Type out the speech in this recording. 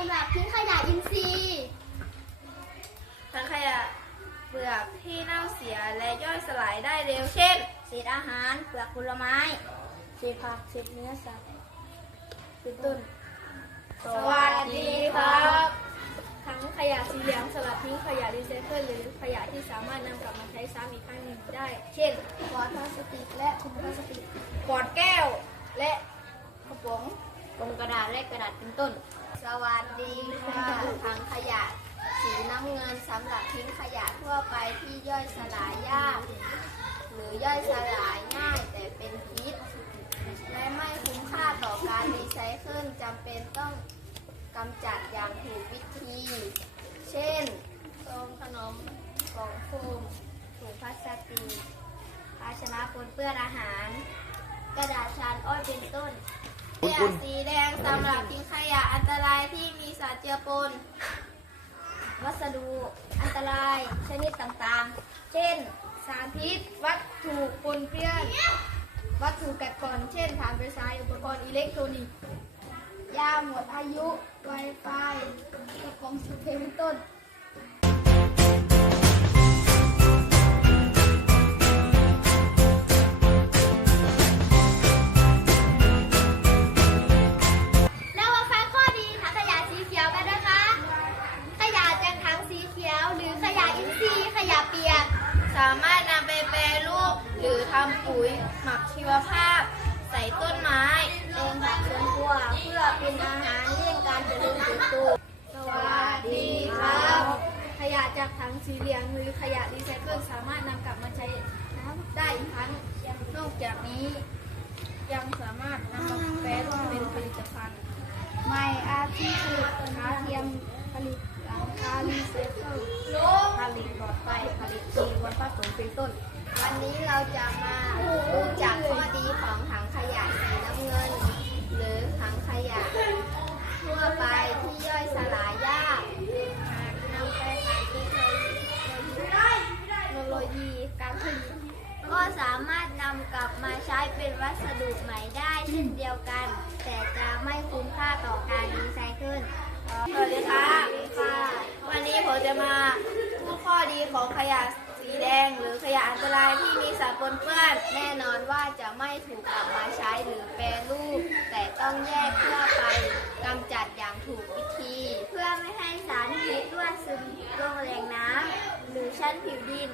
สำหรับทิ้งขยะอินทรีย์ทั้งขยะเปลือกที่เน่าเสียและย่อยสลายได้เร็ว เช่นเศษอาหารเปลือกผลไม้เศษผักเศษเนื้อสัตว์เศษต้น สวัสดีครับ ทั้งขยะสีเหลืองสลับทิ้งขยะรีไซเคิลหรือขยะที่สามารถนำกลับมาใช้ซ้ำอีกครั้งหนึ่งได้ เช่นขวดพลาสติกและถุงพลาสติกขวดแก้ว ระดาษและกระดาษเป็นต้น สวัสดีค่ะถังขยะ สีน้ำเงินสำหรับทิ้งขยะทั่วไปที่ย่อยสลายยาก หรือย่อยสลายง่ายแต่เป็นพิษ และไม่คุ้มค่าต่อการรีไซเคิลจำเป็นต้องกำจัดอย่างถูกวิธี เช่นซองขนมกล่องโฟมถุงพลาสติกภาชนะปนเปื้อนอาหาร กระดาษชานอ้อยเป็นต้น ขยะสีแดงสำหรับทิ้งขยะอันตรายที่มีสารเจือปน วัสดุอันตรายชนิดต่างๆ เช่น สารพิษ วัตถุปนเปื้อน วัตถุกัดกร่อน เช่นถ่านไฟฉายอุปกรณ์อิเล็กทรอนิกส์ ยาหมดอายุ ไวไฟกระป๋องสุเทเป็นต้น สามารถนำไปแปรรูป หรือทำปุ๋ยหมักชีวภาพ ใส่ต้นไม้เองผักสวนครัวเพื่อเป็นอาหารเลี่ยงการเจริญเติบโตสวัสดีครับ ขยะจากถังสีเหลืองหรือขยะรีไซเคิลสามารถนำกลับมาใช้ได้อีกครั้งนอกจากนี้ยังสามารถนำมาแปรรูปเป็นผลิตภัณฑ์ไม่อาชีผลิตขาเทียมผลิตหลังคารีไซเคิล ผลิตหลอดไฟผลิตชีวัผ สมเป็นต้น วันนี้เราจะมารู้จักข้อดีของถังขยะสีน้ำเงิน หรือถังขยะ ทั่วไปที่ย่อยสลายยากหากนำไปผ่านเทคโนโลยีการผลิตก็สามารถนำกลับมาใช้เป็นวัสดุใหม่ได้เช่นเดียวกัน แต่จะไม่คุ้มค่าต่อการรีไซเคิลสวัสดีค่ะค่ะวันนี้ผมจะมาพูดข้อดีของขยะ สีแดง หรือขยะอันตรายที่มีสารปนเปื้อน แน่นอนว่าจะไม่ถูกกลับมาใช้หรือแปรรูป แต่ต้องแยกเพื่อไปกำจัดอย่างถูกวิธี เพื่อไม่ให้สารพิษรั่วซึมลงแหล่งน้ำหรือชั้นผิวดิน